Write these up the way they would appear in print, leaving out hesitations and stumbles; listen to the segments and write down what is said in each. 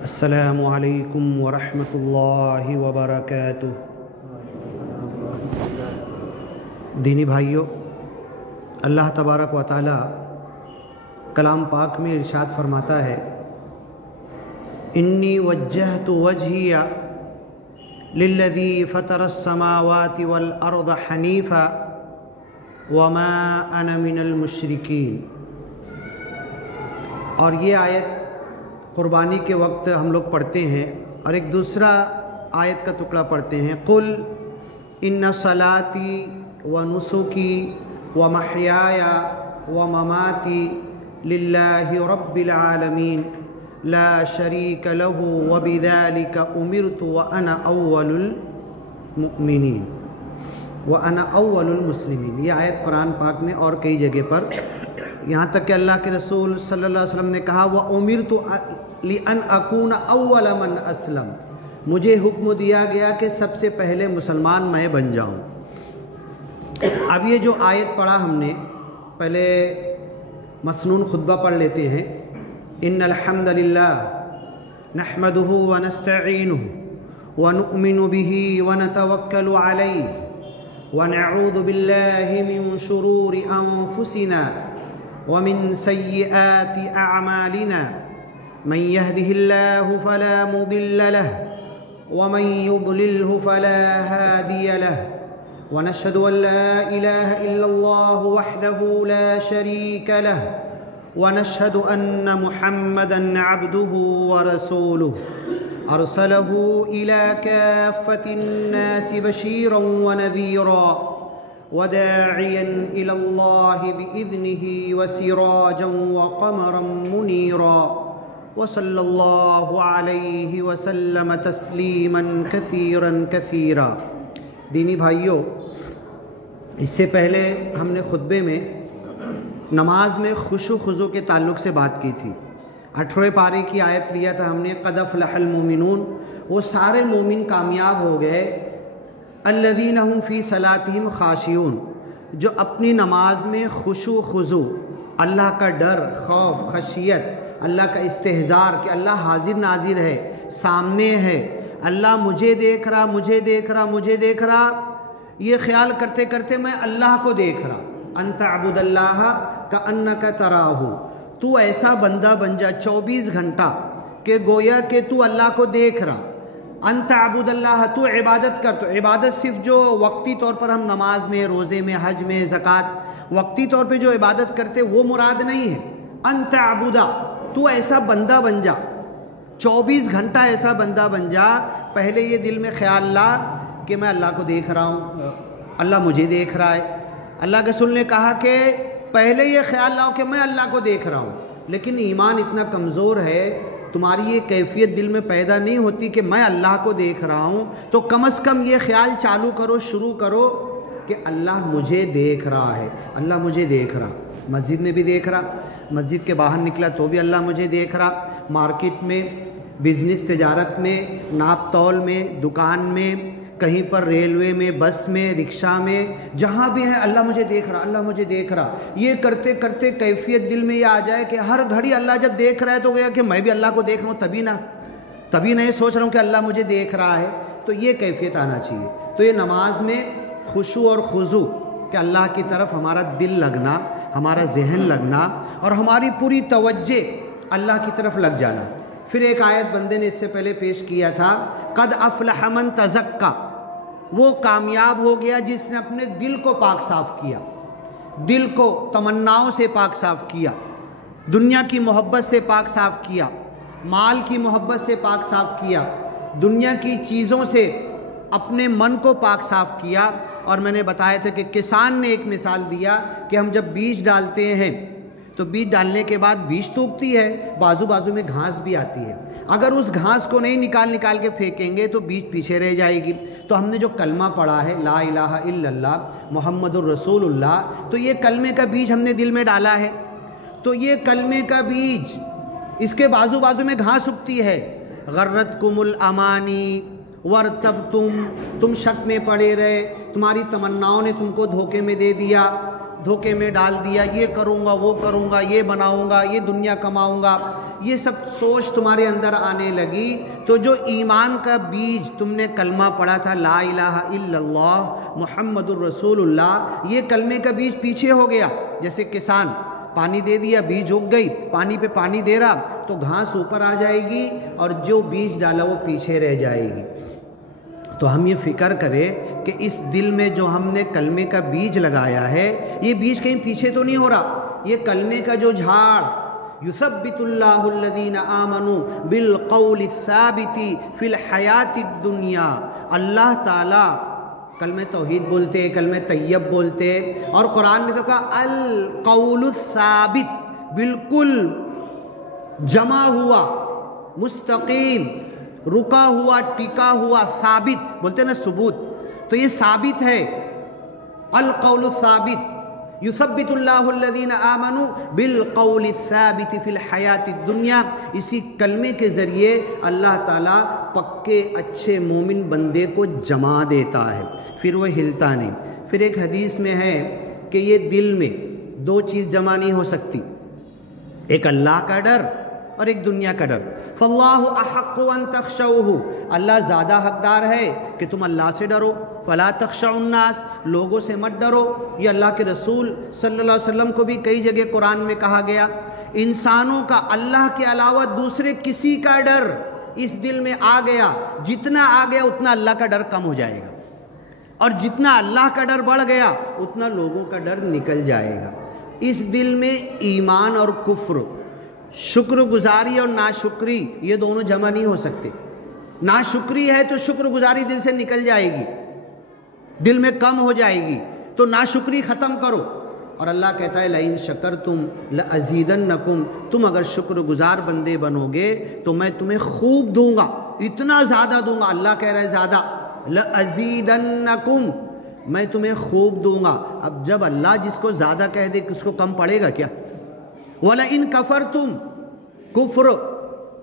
السلام علیکم ورحمۃ اللہ وبرکاتہ۔ دینی بھائیوں، اللہ تبارک و تعالی کلام پاک میں ارشاد فرماتا ہے، انی وجہت وجہی للذی فطر السماوات والارض حنیفا وما انا من المشرکین۔ اور یہ آیت قربانی کے وقت ہم لوگ پڑھتے ہیں، اور ایک دوسرا آیت کا ٹکڑا پڑھتے ہیں، قل ان صلاتی و نسکی و محیای و مماتی للہ رب العالمین لا شریک لہ وبذالک امرت وانا اول المؤمنین وانا اول المسلمین۔ یہ آیت قرآن پاک میں اور کئی جگہ پر، یہاں تک کہ اللہ کے رسول صلی اللہ علیہ وسلم نے کہا وَأُمِرْتُ لِأَنْ أَكُونَ أَوَّلَ مَنْ أَسْلَمَ، مجھے حکم دیا گیا کہ سب سے پہلے مسلمان میں بن جاؤں۔ اب یہ جو آیت پڑھا ہم نے، پہلے مسنون خطبہ پڑھ لیتے ہیں۔ ان الحمد للہ نحمده ونستعینه ونؤمن به ونتوکل علیہ ونعوذ باللہ من شرور انفسنا ومن سیئات اعمالنا من يهده الله فلا مضل له ومن يضلله فلا هادي له ونشهد أن لا إله إلا الله وحده لا شريك له ونشهد أن محمدًا عبده ورسوله أرسله إلى كافة الناس بشيرا ونذيرا وداعيا إلى الله بإذنه وسراجا وقمرا منيرا وصلى الله عليه وسلم تسليما كثيرا كثيرا۔ دینی بھائیوں، اس سے پہلے ہم نے خطبے میں نماز میں خشوع خضوع کے تعلق سے بات کی تھی۔ 18ویں پارے کی آیت لیا تھا ہم نے، قد افلح المومنون، وہ سارے مومن کامیاب ہو گئے، الذین هم فی صلاتہم خاشعون، جو اپنی نماز میں خشوع خضوع، اللہ کا ڈر، خوف، خشیت، اللہ کا استحضار کہ اللہ حاضر ناظر ہے، سامنے ہے، اللہ مجھے دیکھ رہا، مجھے دیکھ رہا، مجھے دیکھ رہا، یہ خیال کرتے کرتے میں اللہ کو دیکھ رہا۔ ان تعبد اللہ کأنک تراہ، تو ایسا بندہ بن جا 24 گھنٹہ کہ گویا کہ تو اللہ کو دیکھ رہا۔ ان تعبد اللہ، تو عبادت کر، تو عبادت صرف جو وقتی طور پر ہم نماز میں، روزے میں، حج میں، زکوٰۃ، وقتی طور پہ جو عبادت کرتے وہ مراد نہیں ہے۔ ان تعبد، تو ایسا بندہ بن جا، 24 گھنٹہ ایسا بندہ بن جا، پہلے یہ دل میں خیال لا کہ میں اللہ کو دیکھ رہا ہوں، اللہ مجھے دیکھ رہا ہے۔ اللہ کے رسول نے کہا کہ پہلے یہ خیال لاؤ کہ میں اللہ کو دیکھ رہا ہوں، لیکن ایمان اتنا کمزور ہے، تمہاری یہ کیفیت دل میں پیدا نہیں ہوتی کہ میں اللہ کو دیکھ رہا ہوں، تو کم از کم یہ خیال چالو کرو، شروع کرو کہ اللہ مجھے دیکھ رہا ہے، اللہ مجھے دیکھ رہا۔ مسجد میں بھی دیکھ رہا، مسجد کے باہر نکلا تو بھی اللہ مجھے دیکھ رہا، مارکیٹ میں، بزنس تجارت میں، ناپ تول میں، دکان میں، کہیں پر ریلوے میں، بس میں، رکشہ میں، جہاں بھی ہے اللہ مجھے دیکھ رہا، اللہ مجھے دیکھ رہا۔ یہ کرتے کرتے کیفیت دل میں یہ آ جائے کہ ہر گھڑی اللہ جب دیکھ رہا ہے تو گیا کہ میں بھی اللہ کو دیکھ رہا ہوں، تبھی نہ یہ سوچ رہا ہوں کہ اللہ مجھے دیکھ رہا ہے، تو یہ کیفیت آنا چاہیے۔ تو یہ نماز میں خشوع اور خضوع کہ اللہ کی طرف ہمارا دل لگنا، ہمارا ذہن لگنا، اور ہماری پوری توجہ اللہ کی طرف لگ جانا۔ پھر ایک آیت بندے نے اس سے پہلے پیش کیا تھا، قد افلح من تزکا، وہ کامیاب ہو گیا جس نے اپنے دل کو پاک صاف کیا، دل کو تمناؤں سے پاک صاف کیا، دنیا کی محبت سے پاک صاف کیا، مال کی محبت سے پاک صاف کیا، دنیا کی چیزوں سے اپنے من کو پاک صاف کیا۔ اور میں نے بتایا تھا کہ کسان نے ایک مثال دیا کہ ہم جب بیج ڈالتے ہیں تو بیج ڈالنے کے بعد بیج تو اگتی ہے، بازو بازو میں گھاس بھی آتی ہے، اگر اس گھاس کو نہیں نکال کے پھینکیں گے تو بیج پیچھے رہ جائے گی۔ تو ہم نے جو کلمہ پڑھا ہے لا الہ الا اللہ محمد الرسول اللہ، تو یہ کلمے کا بیج ہم نے دل میں ڈالا ہے، تو یہ کلمے کا بیج، اس کے بازو بازو میں گھاس اگتی ہے۔ غرتکم الامانی ورتبتم، تم شک میں پڑے رہے، تمہاری تمناؤں نے تم کو دھوکے میں دے دیا، دھوکے میں ڈال دیا، یہ کروں گا وہ کروں گا، یہ بناؤں گا، یہ دنیا کماؤں گا، یہ سب سوچ تمہارے اندر آنے لگی تو جو ایمان کا بیج تم نے کلمہ پڑھا تھا لا الہ الا اللہ محمد الرسول اللہ، یہ کلمے کا بیج پیچھے ہو گیا۔ جیسے کسان پانی دے دیا، بیج اگ گئی، پانی پہ پانی دے رہا تو گھاس اوپر آ جائے گی اور جو بیج ڈالا وہ پیچھے رہ جائے گی۔ تو ہم یہ فکر کریں کہ اس دل میں جو ہم نے کلمے کا بیج لگایا ہے یہ بیج کہیں پیچھے تو نہیں ہو رہا، یہ کلمے کا جو جھاڑ یثبت اللہ الذین آمنوا بالقول الثابت فی الحیات الدنیا، اللہ تعالیٰ کلمہ توحید بولتے، کلمہ طیب بولتے، اور قرآن میں تو کہا القول الثابت، بالکل جمع ہوا، مستقیم، رکا ہوا، ٹکا ہوا، ثابت بولتے نا ثبوت، تو یہ ثابت ہے القول الثابت، یثبت اللہ الذین آمنوا بالقول الثابت فی الحیات الدنیا، اسی کلمے کے ذریعے اللہ تعالیٰ پکے اچھے مومن بندے کو جما دیتا ہے، پھر وہ ہلتا نہیں۔ پھر ایک حدیث میں ہے کہ یہ دل میں دو چیز جمع نہیں ہو سکتی، ایک اللہ کا ڈر اور ایک دنیا کا ڈر۔ فاللہ احق ان تخشوہ، اللہ زیادہ حقدار ہے کہ تم اللہ سے ڈرو۔ فلا تخشعوا الناس، لوگوں سے مت ڈرو، یہ اللہ کے رسول صلی اللہ علیہ وسلم کو بھی کئی جگہ قرآن میں کہا گیا۔ انسانوں کا اللہ کے علاوہ دوسرے کسی کا ڈر اس دل میں آ گیا، جتنا آ گیا اتنا اللہ کا ڈر کم ہو جائے گا، اور جتنا اللہ کا ڈر بڑھ گیا اتنا لوگوں کا ڈر نکل جائے گا۔ اس دل میں ایمان اور کفر، شکر گزاری اور ناشکری، یہ دونوں جمع نہیں ہو سکتے۔ ناشکری ہے تو شکر گزاری دل سے نکل جائے گی، دل میں کم ہو جائے گی، تو ناشکری ختم کرو۔ اور اللہ کہتا ہے لئن شکرتم لازیدنکم، تم اگر شکر گزار بندے بنو گے تو میں تمہیں خوب دوں گا، اتنا زیادہ دوں گا، اللہ کہہ رہا ہے زیادہ، لازیدنکم، میں تمہیں خوب دوں گا۔ اب جب اللہ جس کو زیادہ کہہ دے اس کو کم پڑے گا کیا؟ وَلَئِن كَفَرْتُمْ،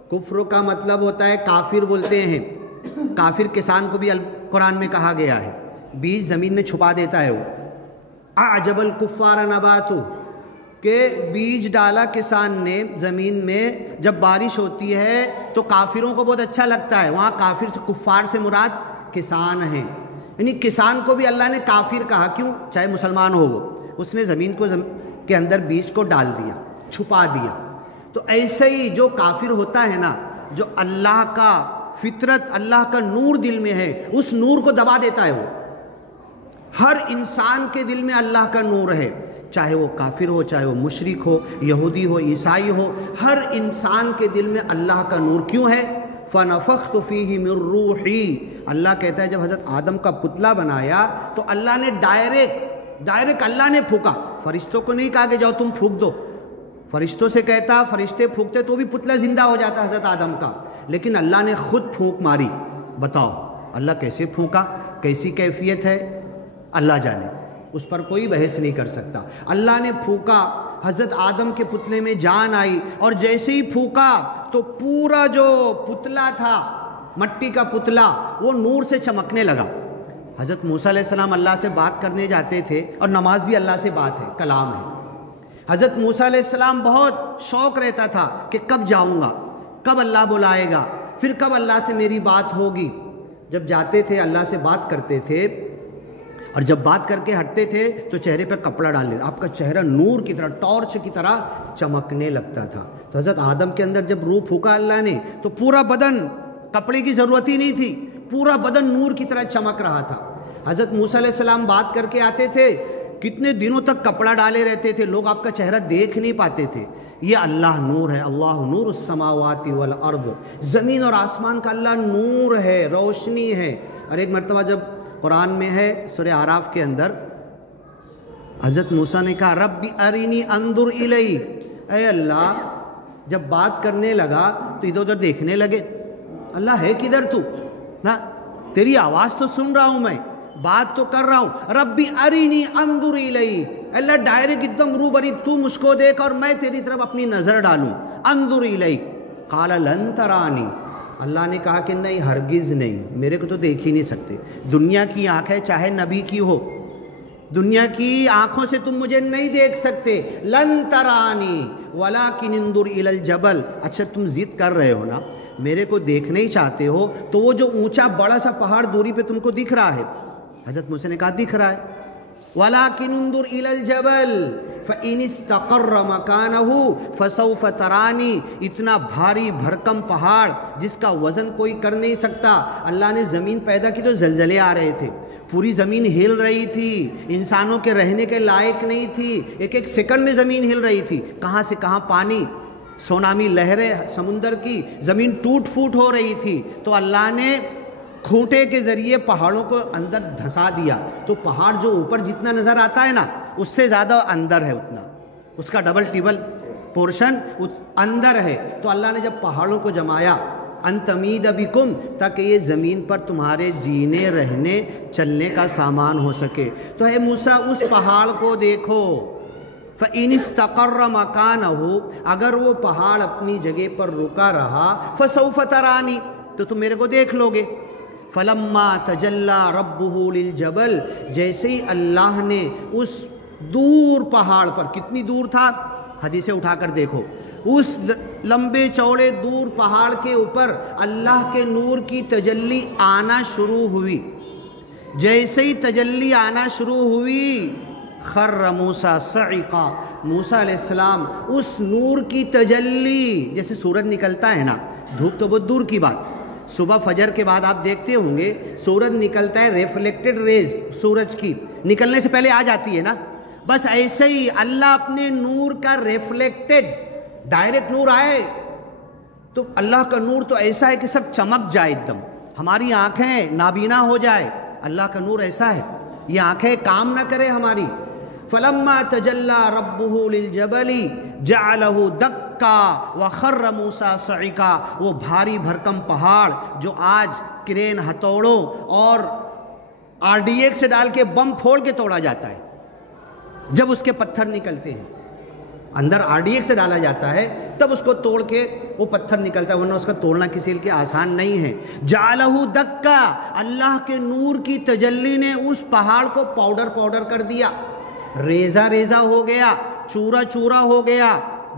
کفر کا مطلب ہوتا ہے کافر بولتے ہیں، کافر کسان کو بھی قرآن میں کہا گیا ہے، بیج زمین میں چھپا دیتا ہے وہ۔ اعجب الکفار نباتو، کہ بیج ڈالا کسان نے زمین میں، جب بارش ہوتی ہے تو کافروں کو بہت اچھا لگتا ہے، وہاں کافر سے، کفار سے مراد کسان ہیں، یعنی کسان کو بھی اللہ نے کافر کہا، کیوں؟ چاہے مسلمان ہو وہ، اس نے زمین کے اندر بیج کو ڈال دیا، چھپا دیا۔ تو ایسے ہی جو کافر ہوتا ہے نا، جو اللہ کا فطرت، اللہ کا نور دل میں ہے، اس نور کو دبا دیتا ہے وہ۔ ہر انسان کے دل میں اللہ کا نور ہے، چاہے وہ کافر ہو، چاہے وہ مشرک ہو، یہودی ہو، عیسائی ہو، ہر انسان کے دل میں اللہ کا نور کیوں ہے؟ فَنَفَخْتُ فِيهِ مِن رُوحِي، اللہ کہتا ہے جب حضرت آدم کا پتلا بنایا تو اللہ نے ڈائریکٹ اللہ نے پھونکا، فرشتوں کو نہیں کہا کہ جاؤ تم پھونک دو، فرشتوں سے کہتا، فرشتے پھونکتے تو بھی پتلا زندہ ہو جاتا حضرت آدم کا، لیکن اللہ نے خود پھونک ماری۔ بتاؤ اللہ کیسے پھونکا، کیسی کیفیت ہے، اللہ جانے، اس پر کوئی بحث نہیں کر سکتا۔ اللہ نے پھونکا، حضرت آدم کے پتلے میں جان آئی، اور جیسے ہی پھونکا تو پورا جو پتلا تھا، مٹی کا پتلا، وہ نور سے چمکنے لگا۔ حضرت موسیٰ علیہ السلام اللہ سے بات کرنے جاتے تھے، اور نماز بھی اللہ سے بات ہے، کلام ہے۔ حضرت موسیٰ علیہ السلام بہت شوق رہتا تھا کہ کب جاؤں گا، کب اللہ بلائے گا، پھر کب اللہ سے میری بات ہوگی۔ جب جاتے تھے اللہ سے بات کرتے تھے، اور جب بات کر کے ہٹتے تھے تو چہرے پہ کپڑا ڈال لیتے، آپ کا چہرہ نور کی طرح، ٹارچ کی طرح چمکنے لگتا تھا۔ تو حضرت آدم کے اندر جب روح پھونکا اللہ نے تو پورا بدن، کپڑے کی ضرورت ہی نہیں تھی، پورا بدن نور کی طرح چمک رہا تھا۔ حضرت موسیٰ علیہ السلام بات کر کے آتے تھے، کتنے دنوں تک کپڑا ڈالے رہتے تھے، لوگ آپ کا چہرہ دیکھ نہیں پاتے تھے۔ یہ اللہ نور ہے، اللہ نور السماوات والارض، زمین اور آسمان کا اللہ نور ہے، روشنی ہے۔ اور ایک مرتبہ جب قرآن میں ہے سورہ اعراف کے اندر، حضرت موسیٰ نے کہا رب ارینی انظر الی، اے اللہ، جب بات کرنے لگا تو ادھر ادھر دیکھنے لگے، اللہ ہے کدھر تو؟ نا تیری آواز تو سن رہا ہوں میں، بات تو کر رہا ہوں، رب ارینی انظر الی، اللہ ڈائریکٹ ایک دم روبری، تو مجھ کو دیکھ اور میں تیری طرف اپنی نظر ڈالوں، انظر الی، قال لن ترانی، اللہ نے کہا کہ نہیں، ہرگز نہیں، میرے کو تو دیکھ ہی نہیں سکتے۔ دنیا کی آنکھ ہے، چاہے نبی کی ہو، دنیا کی آنکھوں سے تم مجھے نہیں دیکھ سکتے، لن ترانی ولکن انظر الی الجبل، اچھا تم ضد کر رہے ہو نا، میرے کو دیکھنا ہی چاہتے ہو تو وہ جو اونچا بڑا سا پہاڑ دوری پہ تم کو دکھ رہا ہے، حضرت موسیٰ نے کہا دکھ رہا ہے، وَلَكِنْ انظُرْ إِلَى الْجَبَلِ فَإِنِ اسْتَقَرَّ مَكَانَهُ فَسَوْفَ تَرَانِي، اتنا بھاری بھرکم پہاڑ جس کا وزن کوئی کر نہیں سکتا۔ اللہ نے زمین پیدا کی تو زلزلے آ رہے تھے، پوری زمین ہل رہی تھی، انسانوں کے رہنے کے لائق نہیں تھی، ایک ایک سیکنڈ میں زمین ہل رہی تھی، کہاں سے کہاں پانی، سونامی لہریں سمندر کی، زمین ٹوٹ پھوٹ ہو رہی تھی، تو اللہ نے کھوٹے کے ذریعے پہاڑوں کو اندر دھسا دیا، تو پہاڑ جو اوپر جتنا نظر آتا ہے نا اس سے زیادہ اندر ہے، اتنا اس کا ڈبل ٹیبل پورشن اندر ہے۔ تو اللہ نے جب پہاڑوں کو جمایا، ان تمید بکم، تاکہ یہ زمین پر تمہارے جینے رہنے چلنے کا سامان ہو سکے، تو اے موسیٰ اس پہاڑ کو دیکھو، فَإِنِ اسْتَقَرَّ مَكَانَهُ، اگر وہ پہاڑ اپنی جگہ پر رکا رہا، فَسَوْفَ تَرَانِي، تو تم میرے کو دیکھ لو گے۔ فَلَمَّا تَجَلَّى رَبُّهُ لِلْجَبَلِ، جیسے ہی اللہ نے اس دور پہاڑ پر، کتنی دور تھا، حدیثیں اٹھا کر دیکھو، اس لمبے چوڑے دور پہاڑ کے اوپر اللہ کے نور کی تجلی آنا شروع ہوئی، جیسے ہی تجلی آنا شروع ہوئی، خر موسیٰ صعقا، موسیٰ علیہ السلام اس نور کی تجلی، جیسے سورج نکلتا ہے نا، دھوپ تو بہت دور کی بات، صبح فجر کے بعد آپ دیکھتے ہوں گے سورج نکلتا ہے، ریفلیکٹڈ ریز سورج کی نکلنے سے پہلے آ جاتی ہے نا، بس ایسے ہی اللہ اپنے نور کا ریفلیکٹڈ ڈائریکٹ نور آئے تو اللہ کا نور تو ایسا ہے کہ سب چمک جائے، ایک دم ہماری آنکھیں نابینا ہو جائے، اللہ کا نور ایسا ہے، یہ آنکھیں کام نہ کرے ہماری۔ فَلَمَّا تَجَلَّى رَبُّهُ لِلْجَبَلِ جَعَلَهُ دَكَّا وَخَرَّ مُوسَىٰ صَعِقًا، وہ بھاری بھرکم پہاڑ جو آج کرین ہتھوڑوں اور RDX سے ڈال کے بم پھوڑ کے توڑا جاتا ہے، جب اس کے پتھر نکلتے ہیں، اندر RDX سے ڈالا جاتا ہے تب اس کو توڑ کے وہ پتھر نکلتا ہے، ورنہ اس کا توڑنا کسی کے آسان نہیں ہے۔ جعلہ دکا، اللہ کے نور کی تجلی نے اس پہاڑ کو پاؤڈر کر دیا، ریزہ ریزہ ہو گیا، چورا چورا ہو گیا۔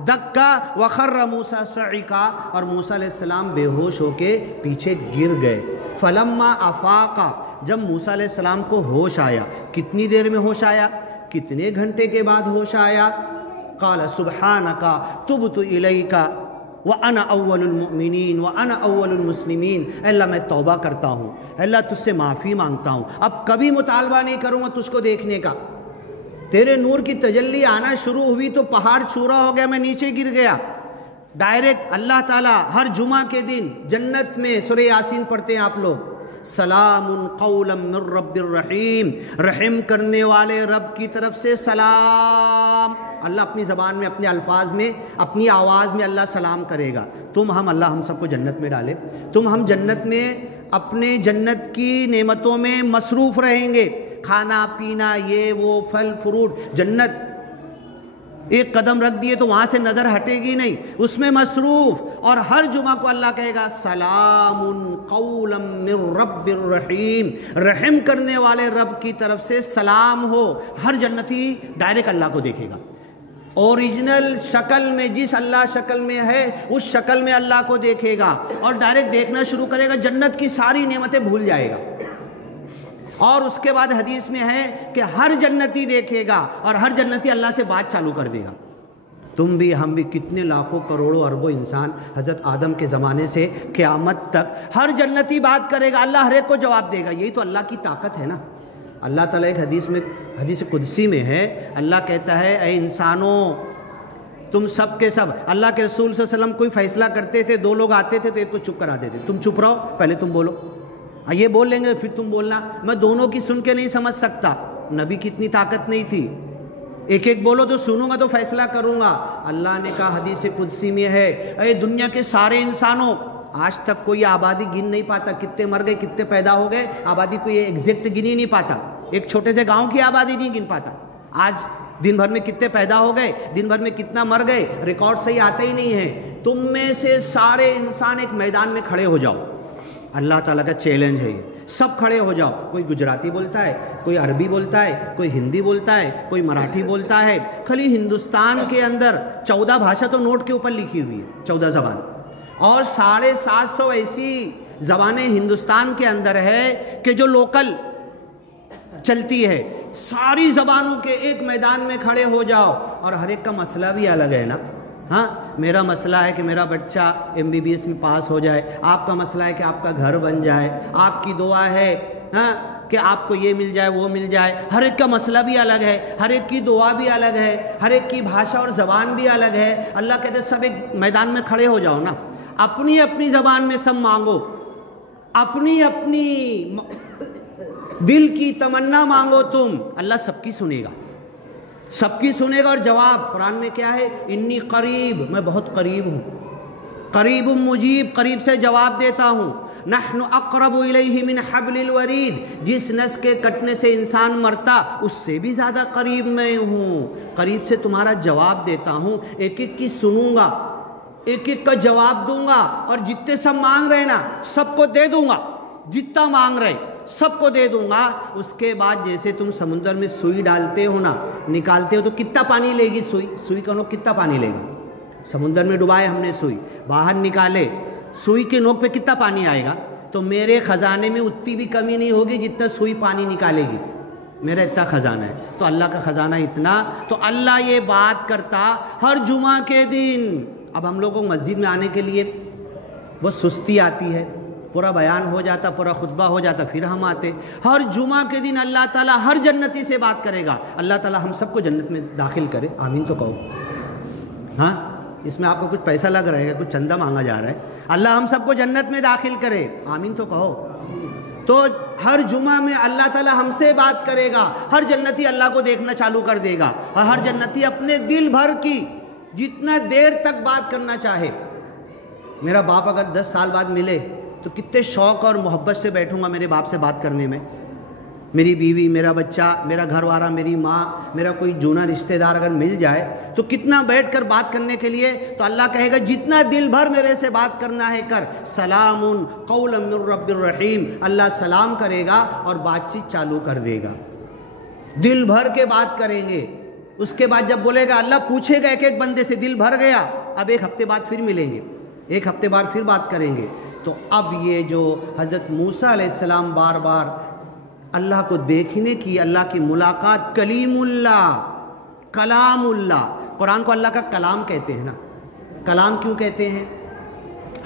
دکا وخر موسیٰ صعقا، اور موسیٰ علیہ السلام بے ہوش ہو کے پیچھے گر گئے۔ فلما افاقا، جب موسیٰ علیہ السلام کو ہوش آیا، کتنی دیر میں ہوش آیا، کتنے گھنٹے کے بعد ہوش آیا، قال سبحانک تبت الیک وانا اول المؤمنین وانا اول المسلمین، اے اللہ میں توبہ کرتا ہوں، اے اللہ تجھ سے معافی مانگتا ہوں، اب کبھی مطالبہ نہیں کروں گا تجھ کو دیکھنے کا۔ تیرے نور کی تجلی آنا شروع ہوئی تو پہاڑ چورا ہو گیا، میں نیچے گر گیا۔ ڈائریکٹ اللہ تعالیٰ ہر جمعہ کے دن جنت میں سورہ یاسین پڑھتے ہیں آپ لوگ، سلام قولا من رب الرحیم، رحم کرنے والے رب کی طرف سے سلام۔ اللہ اپنی زبان میں، اپنے الفاظ میں، اپنی آواز میں اللہ سلام کرے گا۔ اللہ ہم سب کو جنت میں ڈالے، ہم جنت میں اپنے جنت کی نعمتوں میں مصروف رہیں گے، کھانا پینا، یہ وہ پھل فروٹ، جنت ایک قدم رکھ دیے تو وہاں سے نظر ہٹے گی نہیں، اس میں مصروف۔ اور ہر جمعہ کو اللہ کہے گا سلام قولا من رب الرحیم، رحم کرنے والے رب کی طرف سے سلام ہو۔ ہر جنتی ڈائریکٹ اللہ کو دیکھے گا، اوریجنل شکل میں، جس اللہ شکل میں ہے اس شکل میں اللہ کو دیکھے گا، اور ڈائریکٹ دیکھنا شروع کرے گا، جنت کی ساری نعمتیں بھول جائے گا۔ اور اس کے بعد حدیث میں ہے کہ ہر جنتی دیکھے گا اور ہر جنتی اللہ سے بات چالو کر دے گا۔ تم بھی ہم بھی، کتنے لاکھوں کروڑوں اربوں انسان حضرت آدم کے زمانے سے قیامت تک ہر جنتی بات کرے گا، اللہ ہر ایک کو جواب دے گا۔ یہی تو اللہ کی طاقت ہے نا۔ اللہ تعالیٰ ایک حدیث قدسی میں ہے، اللہ کہتا ہے اے انسانوں تم سب کے سب، اللہ کے رسول صلی اللہ علیہ وسلم کوئی فیصلہ کرتے تھے، دو لوگ آتے تھے تو ایک کو چپ کرا دیتے، تم چپ رہو، پہلے تم بولو، یہ بول لیں گے پھر تم بولنا، میں دونوں کی سن کے نہیں سمجھ سکتا۔ نبی کی اتنی طاقت نہیں تھی، ایک ایک بولو تو سنوں گا تو فیصلہ کروں گا۔ اللہ نے کہا حدیث قدسی میں ہے اے دنیا کے سارے انسانوں، آج تک کوئی آبادی گن نہیں پاتا، کتنے مر گئے کتنے پیدا ہو گئے، آبادی کوئی ایگزیکٹ گن ہی نہیں پاتا، ایک چھوٹے سے گاؤں کی آبادی نہیں گن پاتا۔ آج دن بھر میں کتنے پیدا ہو گئے، دن بھر میں کتنا مر گئے، ریکارڈ صحیح آتا ہی نہیں ہے۔ تم میں سے سارے انسان ایک میدان میں کھڑے ہو جاؤ، اللہ تعالیٰ کا چیلنج ہے یہ، سب کھڑے ہو جاؤ. کوئی گجراتی بولتا ہے, کوئی عربی بولتا ہے, کوئی ہندی بولتا ہے, کوئی مراٹھی بولتا ہے. خالی ہندوستان کے اندر 14 بھاشا تو نوٹ کے اوپر لکھی ہوئی ہے, 14 زبان, اور 750 ایسی زبانیں ہندوستان کے اندر ہے کہ جو لوکل چلتی ہے. ساری زبانوں کے ایک میدان میں کھڑے ہو جاؤ, اور ہر ایک کا مسئلہ بھی الگ ہے نا. ہاں, میرا مسئلہ ہے کہ میرا بچہ MBBS میں پاس ہو جائے, آپ کا مسئلہ ہے کہ آپ کا گھر بن جائے, آپ کی دعا ہے ہاں کہ آپ کو یہ مل جائے وہ مل جائے. ہر ایک کا مسئلہ بھی الگ ہے, ہر ایک کی دعا بھی الگ ہے, ہر ایک کی بھاشا اور زبان بھی الگ ہے. اللہ کہتے ہیں سب ایک میدان میں کھڑے ہو جاؤ نا, اپنی اپنی زبان میں سب مانگو, اپنی اپنی دل کی تمنا مانگو تم, اللہ سب کی سنے گا, سب کی سنے گا. اور جواب قرآن میں کیا ہے؟ انی قریب, میں بہت قریب ہوں, قریب مجیب, قریب سے جواب دیتا ہوں. نحن اقرب الیہ من حبل الورید, جس نس کے کٹنے سے انسان مرتا اس سے بھی زیادہ قریب میں ہوں, قریب سے تمہارا جواب دیتا ہوں. ایک ایک کی سنوں گا, ایک ایک کا جواب دوں گا, اور جتنے سب مانگ رہے نا سب کو دے دوں گا, جتنا مانگ رہے سب کو دے دوں گا. اس کے بعد جیسے تم سمندر میں سوئی ڈالتے ہو نا, نکالتے ہو تو کتنا پانی لے گی سوئی؟ سوئی کا نوک کتنا پانی لے گا؟ سمندر میں ڈبائے ہم نے سوئی, باہر نکالے, سوئی کے نوک پہ کتنا پانی آئے گا؟ تو میرے خزانے میں اتنی بھی کمی نہیں ہوگی جتنا سوئی پانی نکالے گی, میرا اتنا خزانہ ہے. تو اللہ کا خزانہ اتنا. تو اللہ یہ بات کرتا ہر جمعہ کے دن. اب ہم لوگوں کو مسجد میں آنے کے لیے بہت سستی آتی ہے, پورا بیان ہو جاتا, پورا خطبہ ہو جاتا, پھر ہم آتے. ہر جمعہ کے دن اللہ تعالیٰ ہر جنتی سے بات کرے گا. اللہ تعالیٰ ہم سب کو جنت میں داخل کرے, آمین تو کہو. ہاں, اس میں آپ کو کچھ پیسہ لگ رہا ہے, کچھ چندہ مانگا جا رہا ہے. اللہ ہم سب کو جنت میں داخل کرے, آمین تو کہو. تو ہر جمعہ میں اللہ تعالیٰ ہم سے بات کرے گا. ہر جنتی اللہ کو دیکھنا چالو کر دے گا, اور ہر جنتی اپنے دل بھر کی جتنا دیر تک بات کرنا چاہے. میرا باپ اگر 10 سال بعد ملے تو کتنے شوق اور محبت سے بیٹھوں گا میرے باپ سے بات کرنے میں. میری بیوی, میرا بچہ, میرا گھر والا, میری ماں, میرا کوئی جونا رشتہ دار اگر مل جائے تو کتنا بیٹھ کر بات کرنے کے لیے. تو اللہ کہے گا جتنا دل بھر میرے سے بات کرنا ہے کر. سلام قولا من رب الرحیم, اللہ سلام کرے گا اور بات چیت چالو کر دے گا. دل بھر کے بات کریں گے. اس کے بعد جب بولے گا, اللہ پوچھے گا ایک ایک بندے سے, دل بھر گیا, اب 1 ہفتے بعد پھر ملیں گے, 1 ہفتے بعد پھر بات کریں گے. تو اب یہ جو حضرت موسیٰ علیہ السلام بار بار اللہ کو دیکھنے کی, اللہ کی ملاقات, کلیم اللہ, کلام اللہ. قرآن کو اللہ کا کلام کہتے ہیں نا. کلام کیوں کہتے ہیں؟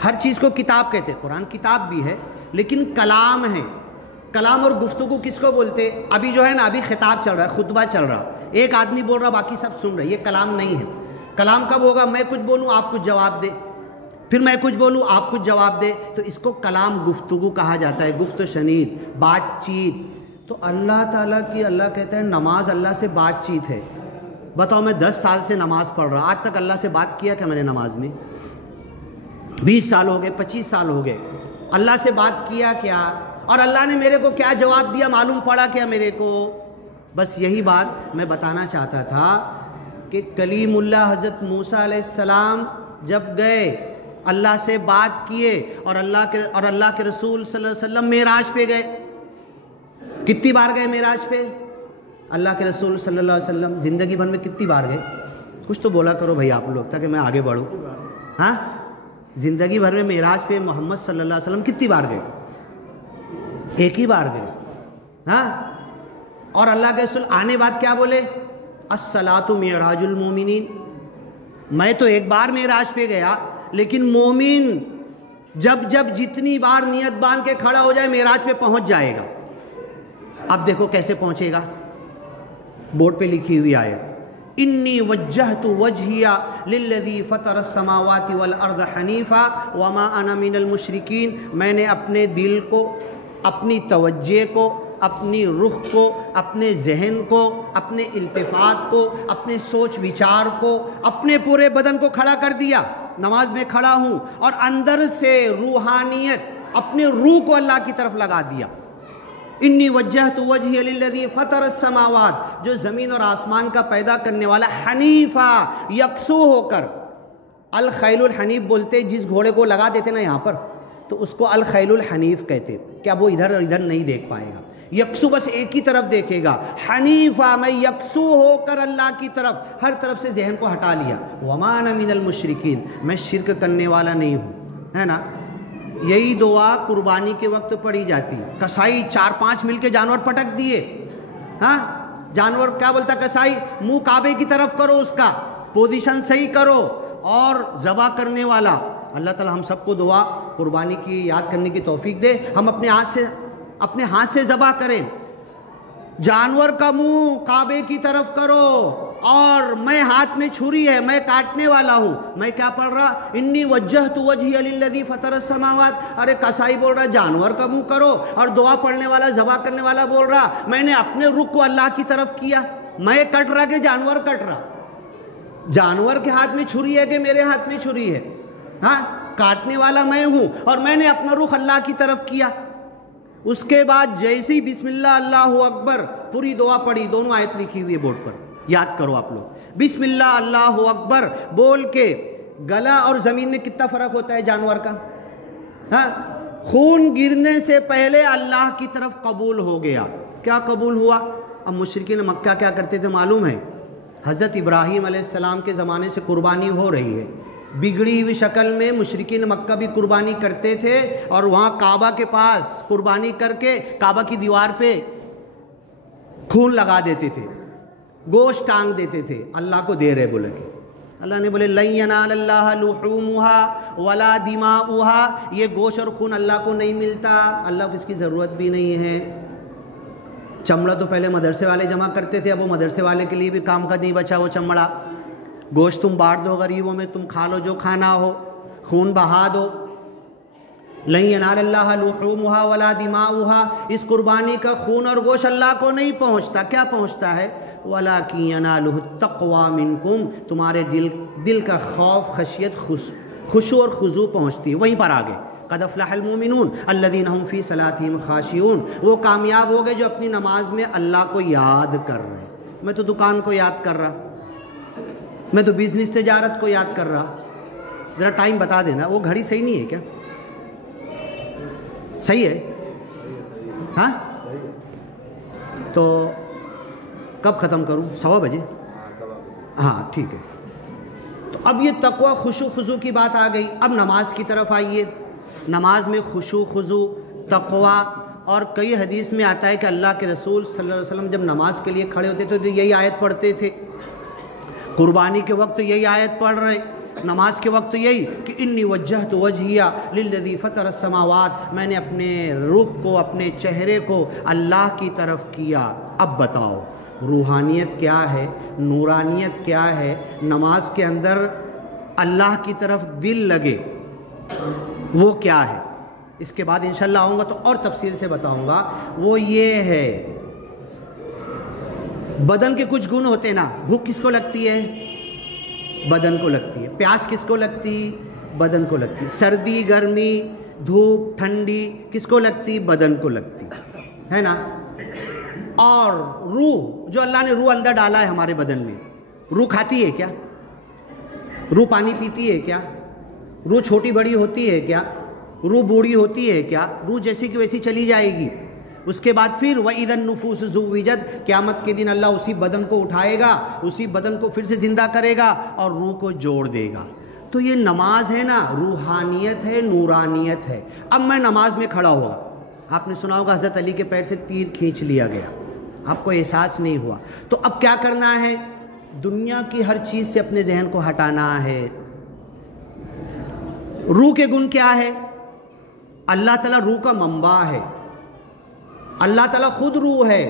ہر چیز کو کتاب کہتے ہیں. قرآن کتاب بھی ہے لیکن کلام ہے. کلام اور گفتگو کس کو بولتے؟ ابھی جو ہے نا, ابھی خطاب چل رہا ہے, خطبہ چل رہا, ایک آدمی بول رہا, باقی سب سن رہے, یہ کلام نہیں ہے. کلام کب ہوگا؟ میں کچھ بولوں آپ کچھ جواب دے, پھر میں کچھ بولوں آپ کچھ جواب دے, تو اس کو کلام, گفتگو کہا جاتا ہے, گفت و شنید, بات چیت. تو اللہ تعالیٰ کی, اللہ کہتا ہے نماز اللہ سے بات چیت ہے. بتاؤ, میں 10 سال سے نماز پڑھ رہا, آج تک اللہ سے بات کیا کیا میں نے نماز میں؟ 20 سال ہو گئے, 25 سال ہو گئے, اللہ سے بات کیا کیا؟ اور اللہ نے میرے کو کیا جواب دیا معلوم پڑا کیا میرے کو؟ بس یہی بات میں بتانا چاہتا تھا کہ کلیم اللہ حضرت موسیٰ علیہ السلام جب گئے, اللہ سے بات کیے, اور اللہ کے رسول صلی اللہ علیہ وسلم معراج پہ گئے. کتنی بار گئے معراج پہ اللہ کے رسول صلی اللہ علیہ وسلم؟ زندگی بھر میں کتنی بار گئے؟ کچھ تو بولا کرو بھائی آپ لوگ, تاکہ میں آگے بڑھوں. ہاں, زندگی بھر میں معراج پہ محمد صلی اللہ علیہ وسلم کتنی بار گئے؟ ایک ہی بار گئے. ہاں, اور اللہ کے رسول آنے بعد کیا بولے؟ الصلاۃ معراج المومنین. میں تو ایک بار معراج پہ گیا, لیکن مومن جب جتنی بار نیت باندھ کے کھڑا ہو جائے معراج پہ پہنچ جائے گا. اب دیکھو کیسے پہنچے گا, بورڈ پہ لکھی ہوئی آیت, انی وجہت وجہی للذی فطر السماوات والارض حنیفا وما انا من المشرکین. میں نے اپنے دل کو, اپنی توجہ کو, اپنی رخ کو, اپنے ذہن کو, اپنے التفات کو, اپنے سوچ وچار کو, اپنے پورے بدن کو کھڑا کر دیا. نماز میں کھڑا ہوں اور اندر سے روحانیت, اپنے روح کو اللہ کی طرف لگا دیا. انی وجہت وجہی للذی فطر السماوات, جو زمین اور آسمان کا پیدا کرنے والا, حنیفا, یکسو ہو کر. الخیل الحنیف بولتے جس گھوڑے کو لگا دیتے نا یہاں پر, تو اس کو الخیل الحنیف کہتے. کہ اب وہ ادھر اور ادھر نہیں دیکھ پائے گا، یکسو بس ایک ہی طرف دیکھے گا۔ حنیفہ، میں یکسو ہو کر اللہ کی طرف، ہر طرف سے ذہن کو ہٹا لیا۔ وما انا من المشرکین، میں شرک کرنے والا نہیں ہوں، ہے نا۔ یہی دعا قربانی کے وقت پڑھی جاتی ہے۔ کسائی 4-5 مل کے جانور پٹک دیے، ہاں، جانور کیا بولتا کسائی؟ منہ کعبے کی طرف کرو، اس کا پوزیشن صحیح کرو، اور ذبح کرنے والا اللہ تعالی ہم سب کو دعا قربانی کی یاد کرنے کی توفیق دے، ہم اپنے ہاتھ سے ذبح کریں۔ جانور کا منہ کعبے کی طرف کرو، اور میں ہاتھ میں چھری ہے، میں کاٹنے والا ہوں۔ میں کیا پڑھ رہا؟ انی وجہت وجہی للذی فطر السماوات۔ ارے کسائی بول رہا جانور کا منہ کرو، اور دعا پڑھنے والا ذبح کرنے والا بول رہا میں نے اپنے رخ کو اللہ کی طرف کیا۔ میں کٹ رہا کہ جانور کٹ رہا؟ جانور کے ہاتھ میں چھری ہے کہ میرے ہاتھ میں چھری ہے؟ ہاں، کاٹنے والا میں ہوں، اور میں نے اپنا رخ اللہ کی طرف کیا۔ اس کے بعد جیسے ہی بسم اللہ اللہ اکبر پوری دعا پڑھی، دونوں آیت لکھی ہوئی ہے بورڈ پر، یاد کرو آپ لوگ۔ بسم اللہ اللہ اکبر بول کے گلا اور زمین میں کتنا فرق ہوتا ہے جانور کا؟ ہاں، خون گرنے سے پہلے اللہ کی طرف قبول ہو گیا۔ کیا قبول ہوا؟ اب مشرکین مکہ کیا کرتے تھے معلوم ہے؟ حضرت ابراہیم علیہ السلام کے زمانے سے قربانی ہو رہی ہے، بگڑی ہوئی شکل میں مشرکین مکہ بھی قربانی کرتے تھے، اور وہاں کعبہ کے پاس قربانی کر کے کعبہ کی دیوار پہ خون لگا دیتے تھے، گوشت ٹانگ دیتے تھے، اللہ کو دے رہے بولے کہ اللہ نے بولے لن ینال اللہ لحومها ولا دماؤها، یہ گوشت اور خون اللہ کو نہیں ملتا، اللہ کو اس کی ضرورت بھی نہیں ہے۔ چمڑا تو پہلے مدرسے والے جمع کرتے تھے، اب وہ مدرسے والے کے لیے بھی کام کا نہیں بچا وہ چمڑا۔ گوشت تم بانٹ دو غریبوں میں، تم کھا لو جو کھانا ہو، خون بہا دو۔ لن ینال اللہ لحومها ولا دماؤها، اس قربانی کا خون اور گوشت اللہ کو نہیں پہنچتا۔ کیا پہنچتا ہے؟ ولکن ینالہ التقوی منکم، تمہارے دل کا خوف، خشیت، خشوع اور خضوع پہنچتی ہے۔ وہیں پر آگے قد افلح المؤمنون الذین هم فی صلاتہم خاشعون، وہ کامیاب ہو گئے جو اپنی نماز میں اللہ کو یاد کر رہے۔ میں تو دکان کو یاد کر رہا، میں تو بزنس تجارت کو یاد کر رہا۔ ذرا ٹائم بتا دینا، وہ گھڑی صحیح نہیں ہے کیا؟ صحیح ہے؟ ہاں، تو کب ختم کروں؟ 1:15 بجے؟ ہاں ٹھیک ہے۔ تو اب یہ تقوی خشوع خضوع کی بات آ گئی، اب نماز کی طرف آئیے۔ نماز میں خشوع خضوع، تقوی، اور کئی حدیث میں آتا ہے کہ اللہ کے رسول صلی اللہ علیہ وسلم جب نماز کے لیے کھڑے ہوتے تھے تو یہی آیت پڑھتے تھے، قربانی کے وقت یہی آیت پڑھ رہے، نماز کے وقت یہی کہ انی وجہت وجہی للذی فطر السماوات، میں نے اپنے رخ کو، اپنے چہرے کو اللہ کی طرف کیا۔ اب بتاؤ روحانیت کیا ہے، نورانیت کیا ہے؟ نماز کے اندر اللہ کی طرف دل لگے، وہ کیا ہے؟ اس کے بعد انشاءاللہ آؤں گا تو اور تفصیل سے بتاؤں گا۔ وہ یہ ہے، بدن کے کچھ گن ہوتے نا، بھوک کس کو لگتی ہے؟ بدن کو لگتی ہے۔ پیاس کس کو لگتی؟ بدن کو لگتی۔ سردی، گرمی، دھوپ، ٹھنڈی کس کو لگتی؟ بدن کو لگتی ہے نا۔ اور روح، جو اللہ نے روح اندر ڈالا ہے ہمارے بدن میں، روح کھاتی ہے کیا؟ روح پانی پیتی ہے کیا؟ روح چھوٹی بڑی ہوتی ہے کیا؟ روح بوڑھی ہوتی ہے کیا؟ روح جیسی کی ویسی چلی جائے گی۔ اس کے بعد پھر وَإِذَا النُّفُوسُ زُوِّجَتْ، قیامت کے دن اللہ اسی بدن کو اٹھائے گا، اسی بدن کو پھر سے زندہ کرے گا اور روح کو جوڑ دے گا۔ تو یہ نماز ہے نا، روحانیت ہے، نورانیت ہے۔ اب میں نماز میں کھڑا ہوا، آپ نے سنا ہوگا حضرت علی کے پیر سے تیر کھینچ لیا گیا، آپ کو احساس نہیں ہوا۔ تو اب کیا کرنا ہے؟ دنیا کی ہر چیز سے اپنے ذہن کو ہٹانا ہے۔ روح کے گن کیا ہے؟ اللہ تعالیٰ روح کا منبع ہے، اللہ تعالیٰ خود روح ہے۔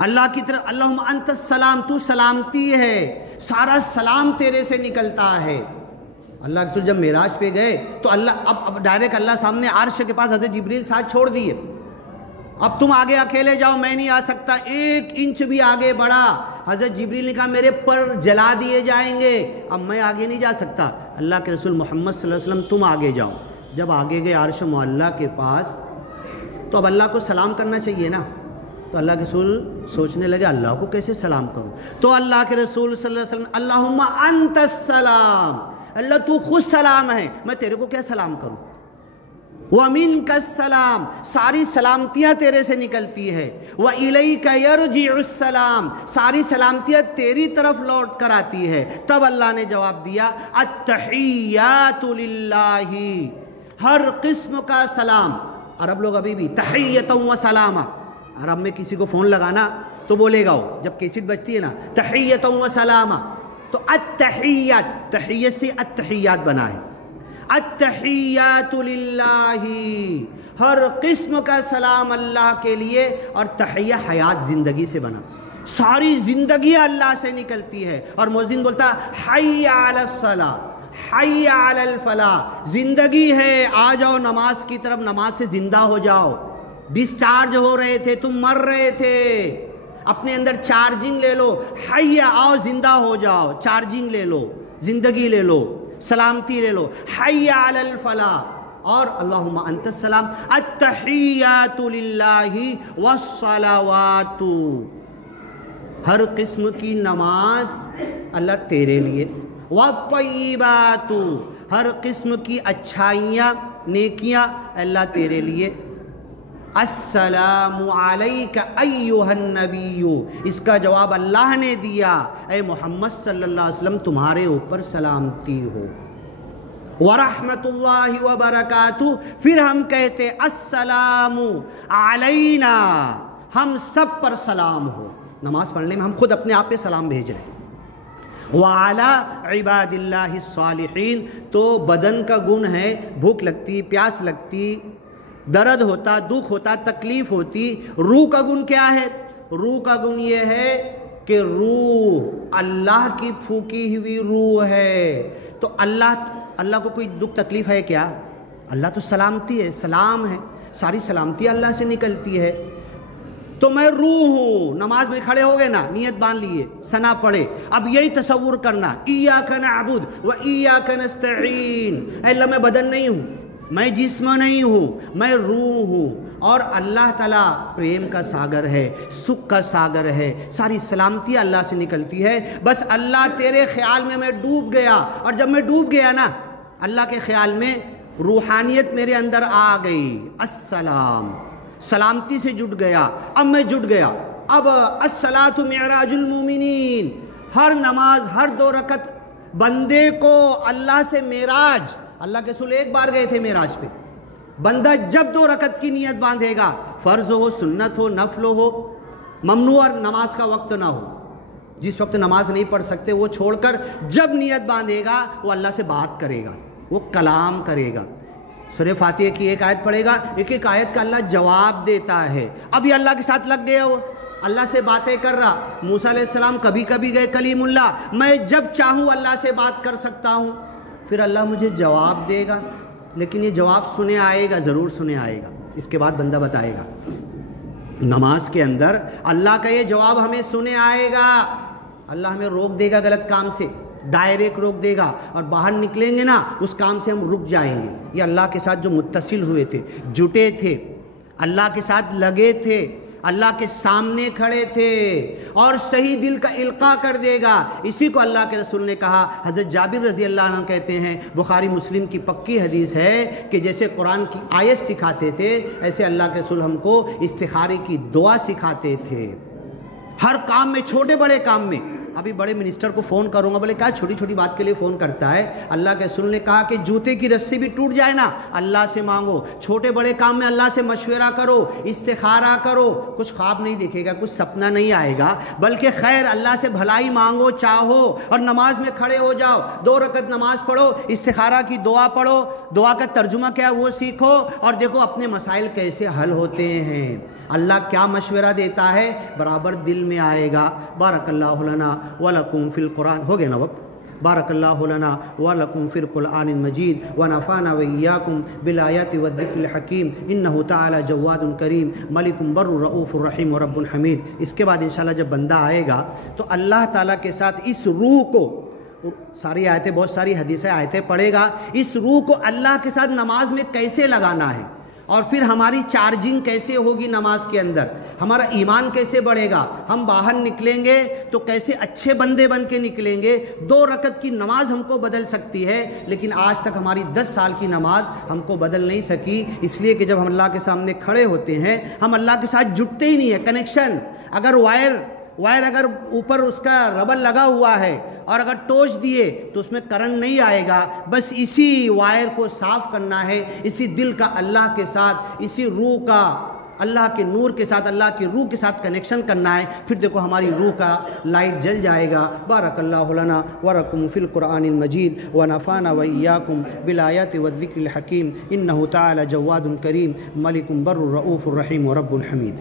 اللہ کی طرف اللہم انت السلام، تو سلامتی ہے، سارا سلام تیرے سے نکلتا ہے۔ اللہ کے رسول جب معراج پہ گئے تو اللہ اب ڈائریکٹ اللہ سامنے عرش کے پاس حضرت جبریل ساتھ چھوڑ دیے، اب تم آگے اکیلے جاؤ، میں نہیں آ سکتا۔ 1 انچ بھی آگے بڑھا، حضرت جبریل نے کہا میرے پر جلا دیے جائیں گے، اب میں آگے نہیں جا سکتا۔ اللہ کے رسول محمد صلی اللہ علیہ وسلم تم آگے جاؤ۔ جب آگے گئے عرش معلیٰ کے پاس تو اب اللہ کو سلام کرنا چاہیے نا، تو اللہ کے رسول سوچنے لگے اللہ کو کیسے سلام کروں؟ تو اللہ کے رسول صلی اللہ علیہ وسلم اللہم انت السلام، اللہ تو خود سلام ہے، میں تیرے کو کیا سلام کروں؟ وَمِنْكَ السَّلَامُ، ساری سلامتیاں تیرے سے نکلتی ہے، وَإِلَيْكَ يَرْجِعُ السَّلَامُ، ساری سلامتیاں تیری طرف لوٹ کر آتی ہے۔ تب اللہ نے جواب دیا التحیات للہ، ہر قسم کا سلام۔ عرب لوگ ابھی بھی تحیۃ و سلامہ، عرب میں کسی کو فون لگانا تو بولے گا وہ، جب کیسٹ بجتی ہے نا تحیۃ و سلامہ، تو التحیات، تحیت سے التحیات بنا ہے، التحیات للہ، ہر قسم کا سلام اللہ کے لیے، اور تحیہ حیات زندگی سے بنا، ساری زندگی اللہ سے نکلتی ہے۔ اور مؤذن بولتا حی علی الصلاۃ، حی علی الفلاح، زندگی ہے، آ جاؤ نماز کی طرف، نماز سے زندہ ہو جاؤ۔ ڈسچارج ہو رہے تھے، تم مر رہے تھے، اپنے اندر چارجنگ لے لو، حی آؤ زندہ ہو جاؤ، چارجنگ لے لو، زندگی لے لو، سلامتی لے لو، حی علی الفلاح۔ اور اللہم انت السلام، التحیات للہ والصلوات، ہر قسم کی نماز اللہ تیرے لیے، والطیبات، ہر قسم کی اچھائیاں نیکیاں اللہ تیرے لیے۔ السلام علیک ایہا النبی، اس کا جواب اللہ نے دیا، اے محمد صلی اللہ علیہ وسلم تمہارے اوپر سلامتی ہو، ورحمت اللہ وبرکاتہ۔ پھر ہم کہتے السلام علینا، ہم سب پر سلام ہو، نماز پڑھنے میں ہم خود اپنے آپ پہ سلام بھیج رہے ہیں۔ وَعَلَىٰ عِبَادِ اللَّهِ الصَّالِحِينَ، تو بدن کا گن ہے، بھوک لگتی، پیاس لگتی، درد ہوتا، دکھ ہوتا، تکلیف ہوتی۔ روح کا گن کیا ہے؟ روح کا گن یہ ہے کہ روح اللہ کی پھونکی ہوئی روح ہے، تو اللہ کو کوئی دکھ تکلیف ہے کیا؟ اللہ تو سلامتی ہے، سلام ہے، ساری سلامتی اللہ سے نکلتی ہے۔ تو میں روح ہوں، نماز میں کھڑے ہو گئے نا، نیت باندھ لیے، ثنا پڑھے، اب یہی تصور کرنا ایاک نعبد و ایاک نستعین، اے اللہ میں بدن نہیں ہوں، میں جسم نہیں ہوں، میں روح ہوں، اور اللہ تعالیٰ پریم کا ساگر ہے، سکھ کا ساگر ہے، ساری سلامتی اللہ سے نکلتی ہے۔ بس اللہ تیرے خیال میں ڈوب گیا، اور جب میں ڈوب گیا نا اللہ کے خیال میں، روحانیت میرے اندر آ گئی، السلام، سلامتی سے جڑ گیا، اب میں جڑ گیا۔ اب الصلاۃ معراج المومنین، ہر نماز، ہر 2 رکعت بندے کو اللہ سے معراج، اللہ کے رسول ایک بار گئے تھے معراج پہ، بندہ جب 2 رکعت کی نیت باندھے گا، فرض ہو، سنت ہو، نفل ہو، ممنوع نماز کا وقت نہ ہو، جس وقت نماز نہیں پڑھ سکتے وہ چھوڑ کر جب نیت باندھے گا وہ اللہ سے بات کرے گا، وہ کلام کرے گا، سورہ فاتحہ کی ایک آیت پڑھے گا، ایک آیت کا اللہ جواب دیتا ہے۔ اب یہ اللہ کے ساتھ لگ گیا ہو، اللہ سے باتیں کر رہا۔ موسیٰ علیہ السلام کبھی کبھی گئے کلیم اللہ، میں جب چاہوں اللہ سے بات کر سکتا ہوں، پھر اللہ مجھے جواب دے گا، لیکن یہ جواب سنے آئے گا، ضرور سنے آئے گا، اس کے بعد بندہ بتائے گا۔ نماز کے اندر اللہ کا یہ جواب ہمیں سنے آئے گا، اللہ ہمیں روک دے گا غلط کام سے، ڈائریکٹ روک دے گا، اور باہر نکلیں گے نا اس کام سے ہم رک جائیں گے۔ یہ اللہ کے ساتھ جو متصل ہوئے تھے، جٹے تھے، اللہ کے ساتھ لگے تھے، اللہ کے سامنے کھڑے تھے، اور صحیح دل کا القاء کر دے گا۔ اسی کو اللہ کے رسول نے کہا، حضرت جابر رضی اللہ عنہ کہتے ہیں، بخاری مسلم کی پکی حدیث ہے کہ جیسے قرآن کی آیت سکھاتے تھے، ایسے اللہ کے رسول ہم کو استخارے کی دعا سکھاتے تھے، ہر کام میں، چھوٹے بڑے کام میں۔ ابھی بڑے منسٹر کو فون کروں گا، بولے کیا چھوٹی چھوٹی بات کے لیے فون کرتا ہے؟ اللہ کے رسول نے کہا کہ جوتے کی رسی بھی ٹوٹ جائے نا، اللہ سے مانگو، چھوٹے بڑے کام میں اللہ سے مشورہ کرو، استخارہ کرو، کچھ خواب نہیں دیکھے گا، کچھ سپنا نہیں آئے گا، بلکہ خیر اللہ سے بھلائی مانگو، چاہو، اور نماز میں کھڑے ہو جاؤ، 2 رکعت نماز پڑھو، استخارہ کی دعا پڑھو، دعا کا ترجمہ کیا وہ سیکھو، اور دیکھو اپنے مسائل کیسے حل ہوتے ہیں، اللہ کیا مشورہ دیتا ہے برابر دل میں آئے گا۔ بارک اللہ لنا ولکم فی القرآن، ہو گیا نا وقت؟ بارک اللہ لنا ولکم فی القرآن المجید ونفعنا وإیاکم بالآیات والذکر الحکیم انہ تعالی جواد کریم ملک بر رؤوف الرحیم ورب حمید۔ اس کے بعد انشاءاللہ جب بندہ آئے گا تو اللہ تعالیٰ کے ساتھ اس روح کو، ساری آیتیں، بہت ساری حدیثیں آیتیں پڑھے گا، اس روح کو اللہ کے ساتھ نماز میں کیسے لگانا ہے، اور پھر ہماری چارجنگ کیسے ہوگی نماز کے اندر، ہمارا ایمان کیسے بڑھے گا، ہم باہر نکلیں گے تو کیسے اچھے بندے بن کے نکلیں گے۔ 2 رکعت کی نماز ہم کو بدل سکتی ہے، لیکن آج تک ہماری 10 سال کی نماز ہم کو بدل نہیں سکی، اس لیے کہ جب ہم اللہ کے سامنے کھڑے ہوتے ہیں ہم اللہ کے ساتھ جڑتے ہی نہیں ہے۔ کنیکشن، اگر وائر اگر اوپر اس کا ربڑ لگا ہوا ہے اور اگر ٹوچ دیے تو اس میں کرنٹ نہیں آئے گا، بس اسی وائر کو صاف کرنا ہے، اسی دل کا اللہ کے ساتھ، اسی روح کا اللہ کے نور کے ساتھ، اللہ کی روح کے ساتھ کنیکشن کرنا ہے، پھر دیکھو ہماری روح کا لائٹ جل جائے گا۔ بارک اللہ لنا ولکم فی القرآن المجید ونفعنا وإیاکم بالآیات والذکر الحکیم، انہ تعالی جواد کریم ملک بر رؤوف الرحیم ورب الحمید۔